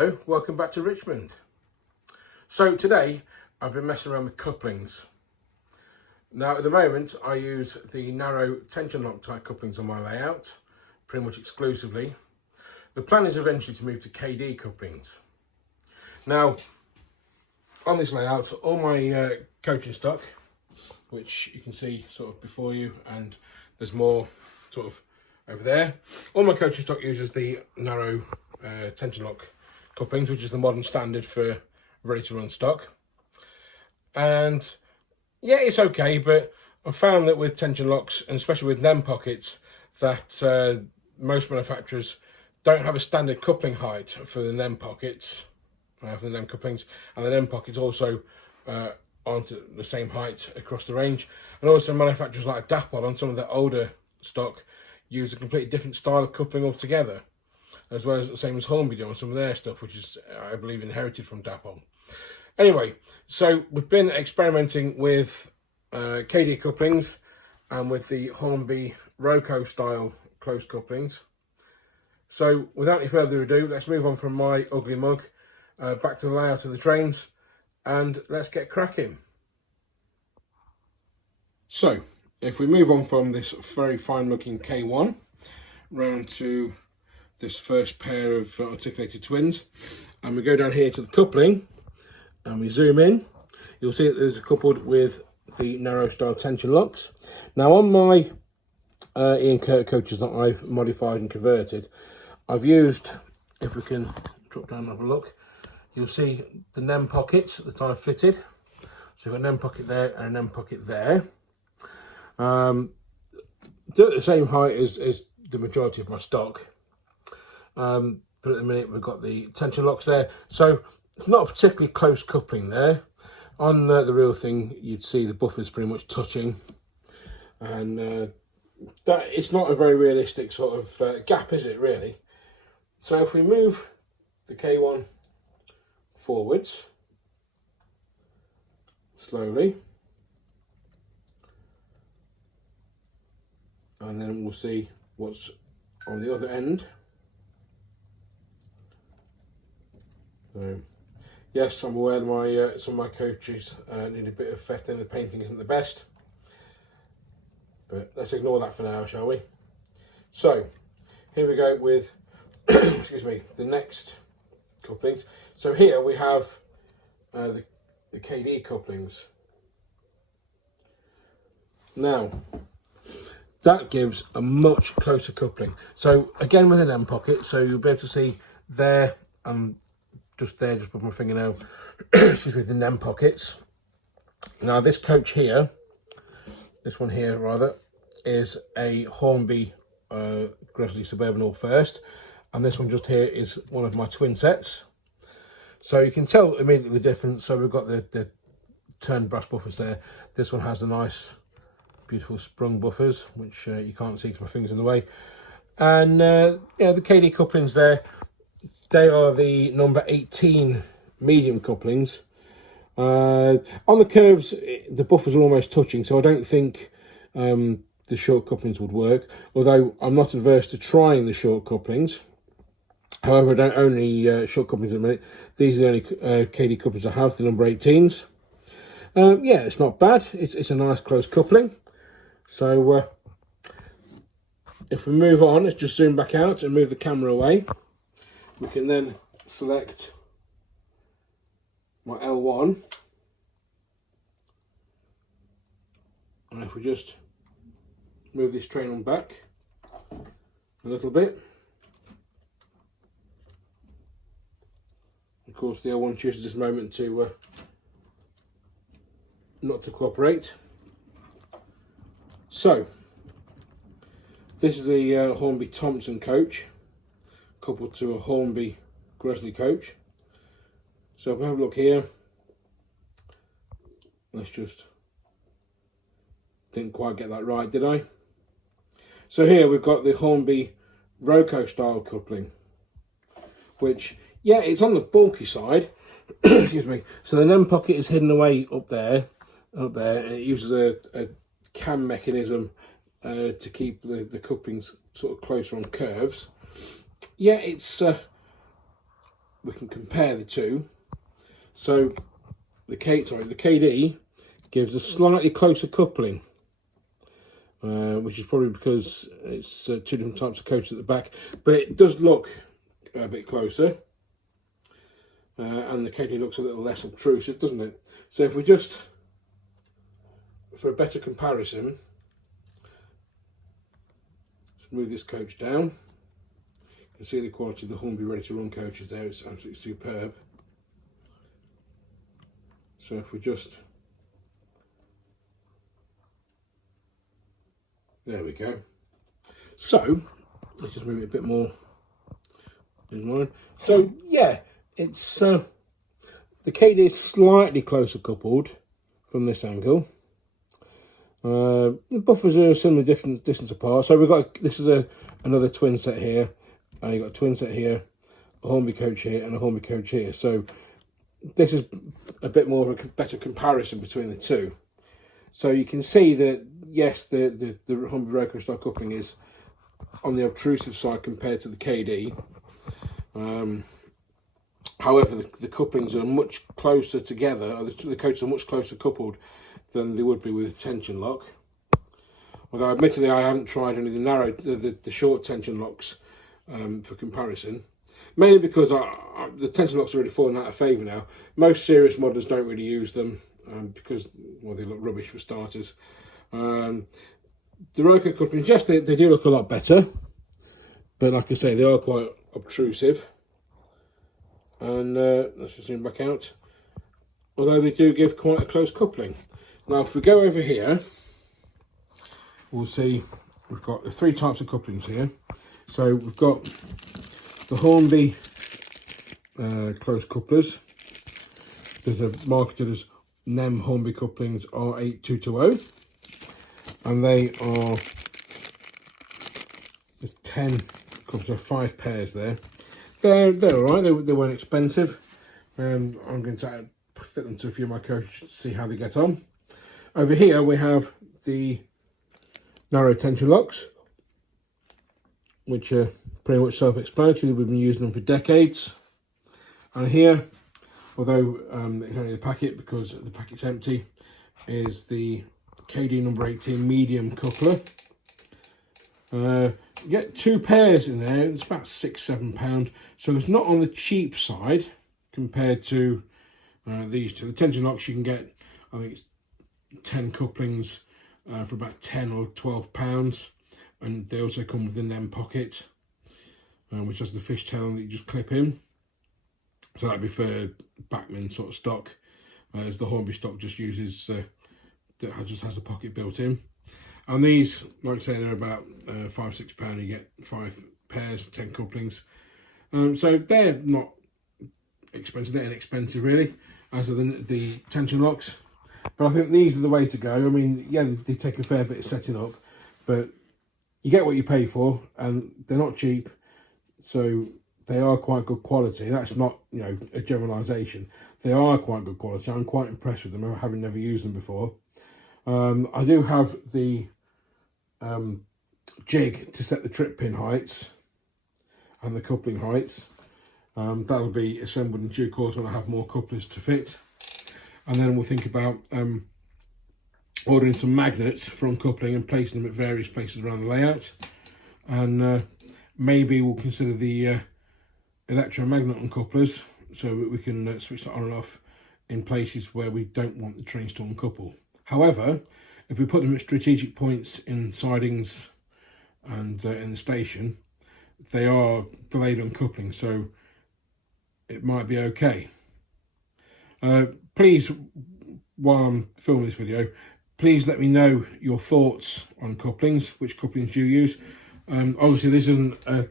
Hello, welcome back to Richmond. So today I've been messing around with couplings. Now at the moment I use the narrow tension lock type couplings on my layout, pretty much exclusively. The plan is eventually to move to Kadee couplings. Now on this layout, all my coaching stock, which you can see sort of before you, and there's more sort of over there. All my coaching stock uses the narrow tension lock couplings, which is the modern standard for ready to run stock. And yeah, it's okay, but I've found that with tension locks, and especially with NEM pockets, that most manufacturers don't have a standard coupling height for the NEM pockets, for the NEM couplings, and the NEM pockets also aren't the same height across the range. And also manufacturers like Dapol on some of their older stock use a completely different style of coupling altogether, as well as the same as Hornby do on some of their stuff, which is, I believe, inherited from Dapol. Anyway, so we've been experimenting with Kadee couplings and with the Hornby Roco style close couplings. So without any further ado, let's move on from my ugly mug back to the layout of the trains, and let's get cracking. So if we move on from this very fine looking K1 round to this first pair of articulated twins, and we go down here to the coupling and we zoom in, you'll see that there's coupled with the narrow style tension locks. Now on my Ian Kirk coaches that I've modified and converted, I've used, if we can drop down and have a look, you'll see the NEM pockets that I've fitted. So we've got a NEM pocket there and a NEM pocket there. They're at the same height as the majority of my stock. But at the minute we've got the tension locks there, so it's not a particularly close coupling there. On the real thing, you'd see the buffers pretty much touching, and that it's not a very realistic sort of gap, is it really? So if we move the K1 forwards slowly, and then we'll see what's on the other end. So, yes, I'm aware that some of my coaches need a bit of fettling. The painting isn't the best, but let's ignore that for now, shall we? So here we go with excuse me, the next couplings. So here we have the Kadee couplings. Now that gives a much closer coupling. So again with an NEM pocket, so you'll be able to see there and just there, just put my fingernail, excuse me, the NEM pockets. Now this coach here, this one here rather, is a Hornby Grizzly Suburban All First, and this one just here is one of my twin sets. So you can tell immediately the difference. So we've got the turned brass buffers there. This one has the nice, beautiful sprung buffers, which you can't see because my finger's in the way. And yeah, the Kadee couplings there, they are the number 18 medium couplings. On the curves, the buffers are almost touching, so I don't think the short couplings would work, although I'm not adverse to trying the short couplings. However, I don't own any short couplings at the minute. These are the only Kadee couplings I have, the number 18s. Yeah, it's not bad. It's a nice close coupling. So if we move on, let's just zoom back out and move the camera away. We can then select my L1, and if we just move this train on back a little bit, of course the L1 chooses this moment to not to cooperate. So this is the Hornby Thompson coach coupled to a Hornby Grizzly coach. So if we have a look here, let's just, didn't quite get that right, did I? So here we've got the Hornby Roco style coupling, which, yeah, it's on the bulky side. Excuse me. So the NEM pocket is hidden away up there, and it uses a cam mechanism to keep the couplings sort of closer on curves. Yeah, it's we can compare the two. So the Kadee gives a slightly closer coupling, which is probably because it's two different types of coaches at the back, but it does look a bit closer, and the Kadee looks a little less obtrusive, doesn't it? So if we just, for a better comparison, let's move this coach down. You can see the quality of the Hornby Ready to Run coaches there. It's absolutely superb. So if we just, there we go. So let's just move it a bit more in line. So yeah, it's the Kadee is slightly closer coupled from this angle. The buffers are a similar distance apart. So we've got, this is another twin set here, and you've got a twin set here, a Hornby coach here, and a Hornby coach here. So this is a bit more of a better comparison between the two. So you can see that, yes, the Hornby Roco style coupling is on the obtrusive side compared to the Kadee. However, the couplings are much closer together, or the coaches are much closer coupled than they would be with a tension lock. Although admittedly I haven't tried any of the narrow, the short tension locks for comparison. Mainly because the tension locks are really falling out of favour now. Most serious modders don't really use them because, well, they look rubbish for starters. The Roco couplings, yes, they do look a lot better, but like I say, they are quite obtrusive. And let's just zoom back out. Although they do give quite a close coupling. Now, if we go over here, we'll see we've got the three types of couplings here. So we've got the Hornby close couplers. They're marketed as NEM Hornby couplings R8220, and they are there's 10 couplers, so 5 pairs there. They're all right. They weren't expensive. I'm going to fit them to a few of my coaches to see how they get on. Over here we have the narrow tension locks, which are pretty much self-explanatory. We've been using them for decades. And here, although it's only the packet because the packet's empty, is the Kadee number 18 medium coupler. You get 2 pairs in there. It's about £6–7, so it's not on the cheap side compared to these two. The tension locks you can get, I think it's 10 couplings for about £10 or £12, and they also come with the NEM pocket, which has the fishtail that you just clip in. So that'd be for backman sort of stock, as the Hornby stock just uses that just has a pocket built in. And these, like I say, they're about £5–6. You get 5 pairs, 10 couplings. So they're not expensive, they're inexpensive really, as are the tension locks. But I think these are the way to go. I mean, yeah, they take a fair bit of setting up, but you get what you pay for, and they're not cheap, so they are quite good quality. That's not, you know, a generalisation. They are quite good quality. I'm quite impressed with them, having never used them before. I do have the jig to set the trip pin heights and the coupling heights. That'll be assembled in due course when I have more couplers to fit. And then we'll think about ordering some magnets from coupling and placing them at various places around the layout. And maybe we'll consider the electromagnet on couplers, so that we can switch that on and off in places where we don't want the trains to uncouple. However, if we put them at strategic points in sidings and in the station, they are delayed uncoupling, so it might be okay. Please, while I'm filming this video, please let me know your thoughts on couplings, which couplings you use. Obviously this isn't an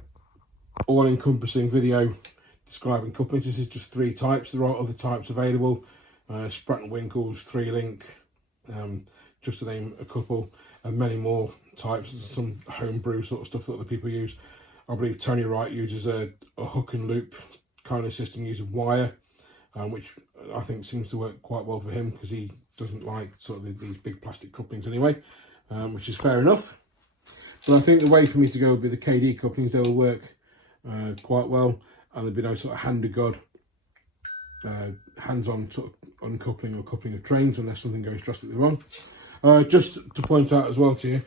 all-encompassing video describing couplings. This is just 3 types. There are other types available, Spratt & Winkles, 3-link, just to name a couple, and many more types. Some homebrew sort of stuff that other people use. I believe Tony Wright uses a hook and loop kind of system using wire, which I think seems to work quite well for him, because he doesn't like sort of these big plastic couplings anyway, which is fair enough. But I think the way for me to go would be the Kadee couplings. They will work quite well, and there'll be no sort of hand of God hands-on sort of uncoupling or coupling of trains unless something goes drastically wrong. Just to point out as well to you,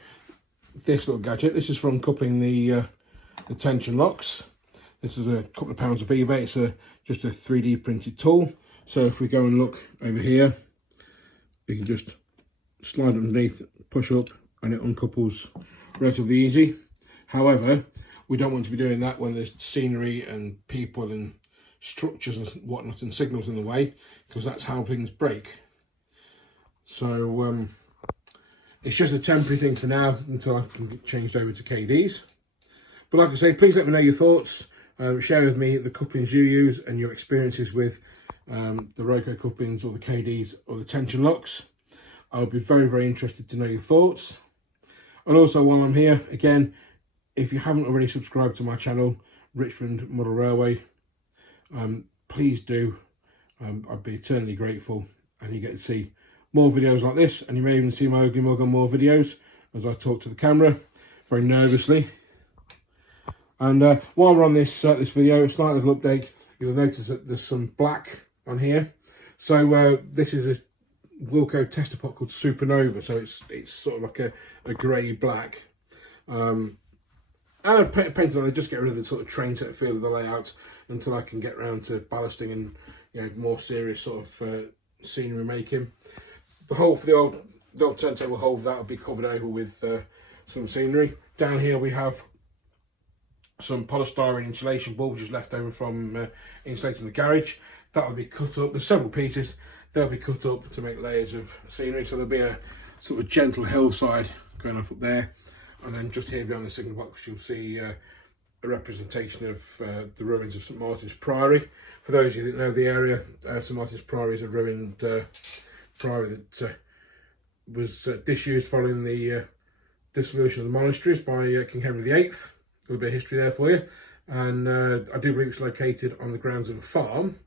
this little gadget, this is from coupling the tension locks. This is a couple of pounds of eBay. It's just a 3D printed tool. So if we go and look over here, you can just slide underneath, push up, and it uncouples relatively easy. However, we don't want to be doing that when there's scenery and people and structures and whatnot and signals in the way, because that's how things break. So it's just a temporary thing for now until I can get changed over to Kadees. But like I say, please let me know your thoughts. Share with me the couplings you use and your experiences with the Roco couplings or the Kadees or the tension locks. I'll be very, very interested to know your thoughts. And also, while I'm here, again, if you haven't already subscribed to my channel, Richmond Model Railway, please do. I'd be eternally grateful, and you get to see more videos like this, and you may even see my ugly mug on more videos as I talk to the camera very nervously. And while we're on this this video, a slight little update. You'll notice that there's some black on here. So this is a Wilco tester pot called Supernova. So it's sort of like a grey black. And I've painted on it just get rid of the sort of train set feel of the layout until I can get around to ballasting and, you know, more serious sort of scenery making. The hole for the old turntable hole, that'll be covered over with some scenery. Down here we have some polystyrene insulation board, which is left over from insulating the garage. That'll be cut up. There's several pieces. They'll be cut up to make layers of scenery. So there'll be a sort of gentle hillside going off up there. And then just here behind the signal box, you'll see a representation of the ruins of St Martin's Priory. For those of you that know the area, St Martin's Priory is a ruined priory that was disused following the dissolution of the monasteries by King Henry VIII. A little bit of history there for you. And I do believe it's located on the grounds of a farm.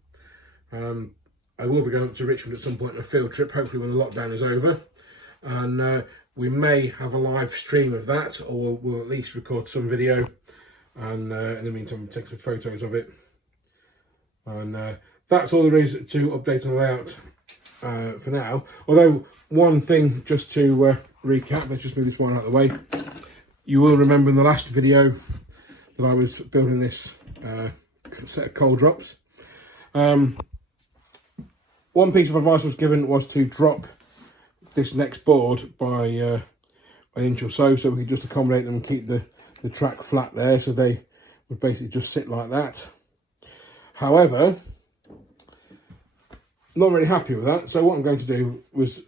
I will be going up to Richmond at some point on a field trip, hopefully when the lockdown is over. And we may have a live stream of that, or we'll at least record some video. And in the meantime, we'll take some photos of it. And that's all there is to update on the layout for now. Although, one thing just to recap, let's just move this one out of the way. You will remember in the last video that I was building this set of coal drops. One piece of advice I was given was to drop this next board by an inch or so we could just accommodate them and keep the track flat there, so they would basically just sit like that. However, not really happy with that, so what I'm going to do is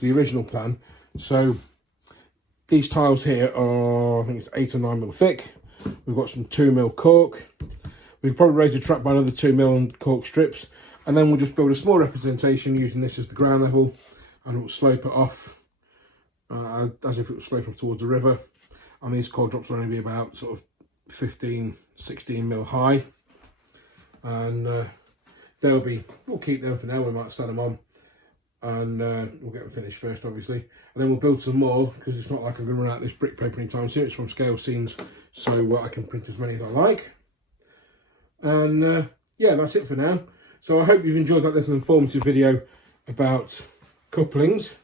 the original plan. So these tiles here are, I think it's 8 or 9 mil thick. We've got some 2 mil cork. We could probably raise the track by another 2 mil cork strips, and then we'll just build a small representation using this as the ground level, and it will slope it off as if it was sloping towards the river. And these coil drops will only be about sort of 15, 16 mil high. And we'll keep them for now. We might sell them on, and we'll get them finished first, obviously. And then we'll build some more, because it's not like I'm going to run out this brick paper anytime soon. It's from scale scenes, so I can print as many as I like. And yeah, that's it for now. So I hope you've enjoyed that little informative video about couplings.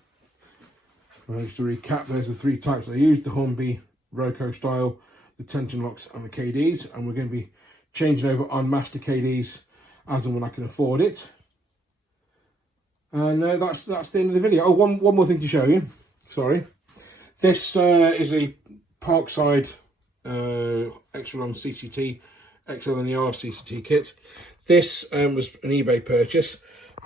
Just to recap, there's the 3 types I used: the Hornby Roco style, the tension locks, and the Kadees. And we're going to be changing over on master Kadees as and when I can afford it. And that's the end of the video. Oh, one more thing to show you. Sorry. This is a Parkside extra long CCT XLNER CCT kit. This was an eBay purchase,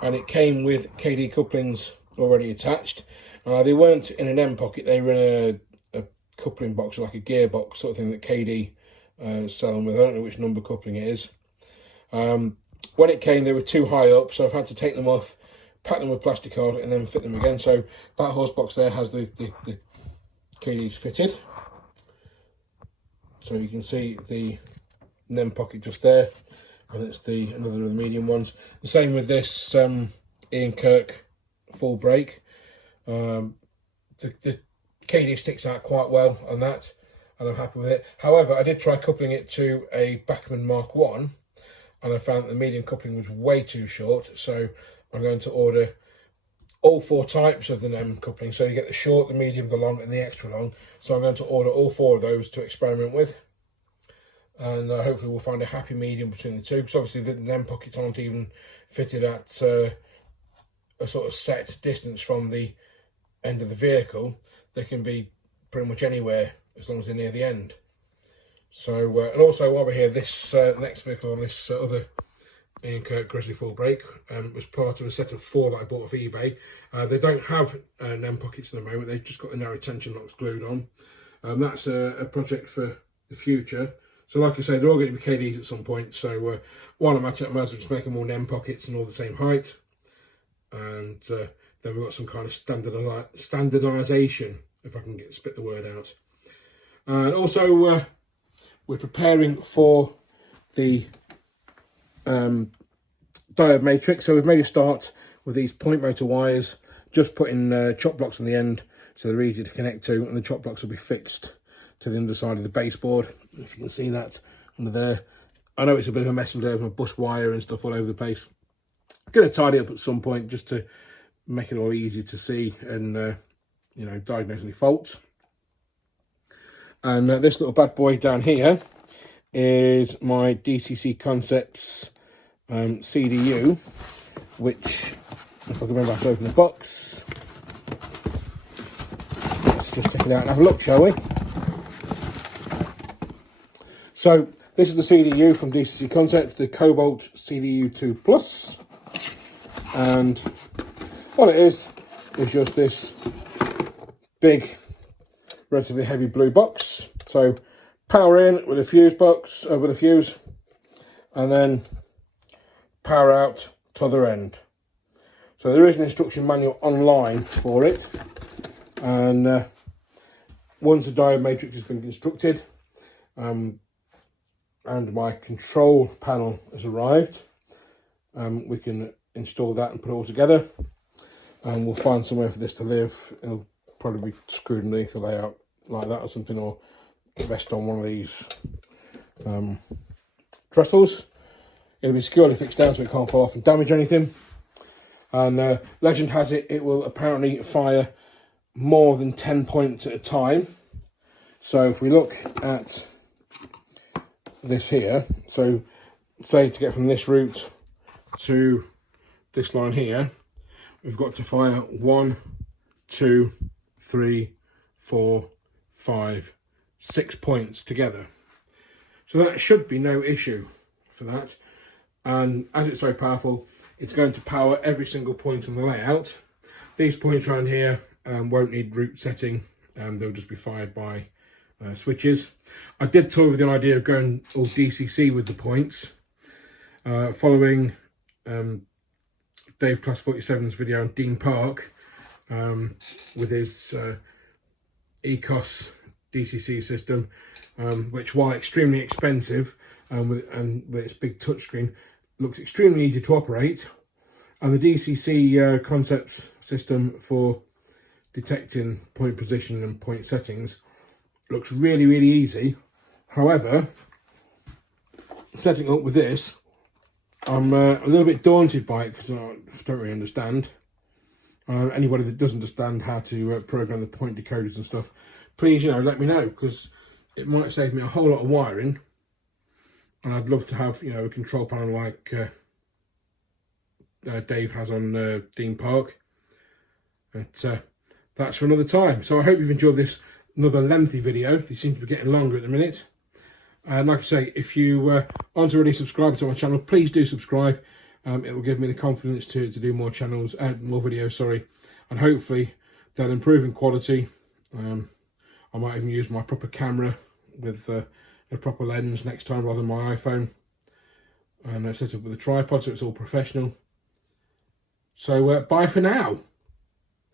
and it came with Kadee couplings already attached. They weren't in an M pocket, they were in a coupling box, like a gearbox sort of thing that Kadee sell them with. I don't know which number coupling it is. When it came, they were too high up, so I've had to take them off, pack them with plastic card, and then fit them again. So that horse box there has the Kadees fitted. So you can see the NEM pocket just there, and it's another of the medium ones. The same with this Ian Kirk full brake. The Kadee sticks out quite well on that, and I'm happy with it. However, I did try coupling it to a Bachmann Mark 1, and I found the medium coupling was way too short, so I'm going to order all 4 types of the NEM coupling. So you get the short, the medium, the long and the extra long. So I'm going to order all 4 of those to experiment with, and hopefully we'll find a happy medium between the two, because obviously the NEM pockets aren't even fitted at a sort of set distance from the end of the vehicle. They can be pretty much anywhere as long as they're near the end. So and also while we're here, this next vehicle on this other Ian Kirk Grizzly full brake was part of a set of 4 that I bought off eBay. They don't have NEM pockets at the moment, they've just got the narrow tension locks glued on. That's a project for the future. So like I say, they're all going to be Kadees at some point, so while I'm at it, I might as well just make them all NEM pockets and all the same height. And then we've got some kind of standardisation, if I can spit the word out. And also we're preparing for the diode matrix. So we've made a start with these point motor wires, just putting chop blocks on the end so they're easy to connect to, and the chop blocks will be fixed to the underside of the baseboard. If you can see that under there. I know it's a bit of a mess with my bus wire and stuff all over the place. I'm going to tidy up at some point just to make it all easy to see and you know, diagnose any faults. And this little bad boy down here is my DCC Concepts CDU, which, if I can remember how to open the box, let's just check it out and have a look, shall we? So this is the CDU from DCC Concepts, the Cobalt CDU 2 Plus, and what it is just this big, relatively heavy blue box. So power in with a fuse box, with a fuse, and then power out to the other end. So there is an instruction manual online for it, and once the diode matrix has been constructed and my control panel has arrived, we can install that and put it all together, and we'll find somewhere for this to live. It'll probably be screwed underneath the layout like that or something, or rest on one of these trestles. It'll be securely fixed down so it can't fall off and damage anything. And legend has it, it will apparently fire more than 10 points at a time. So if we look at this here, so say to get from this route to this line here, we've got to fire 1, 2, 3, 4, 5, 6 points together. So that should be no issue for that. And as it's so powerful, it's going to power every single point on the layout. These points around here won't need route setting, they'll just be fired by switches. I did toy with the idea of going all DCC with the points, following Dave Class 47's video on Dean Park with his ECOS DCC system, which, while extremely expensive with its big touchscreen, looks extremely easy to operate. And the DCC Concepts system for detecting point position and point settings looks really, really easy. However, setting up with this, I'm a little bit daunted by it because I don't really understand. Anybody that does understand how to program the point decoders and stuff, please, you know, let me know, because it might save me a whole lot of wiring. And I'd love to have, you know, a control panel like Dave has on Dean Park. But that's for another time. So I hope you've enjoyed this another lengthy video. They seem to be getting longer at the minute. And like I say, if you aren't already subscribed to my channel, please do subscribe. It will give me the confidence to do more channels, more videos, sorry. And hopefully they'll improve in quality. I might even use my proper camera with a proper lens next time rather than my iPhone. And set up with a tripod so it's all professional. So bye for now.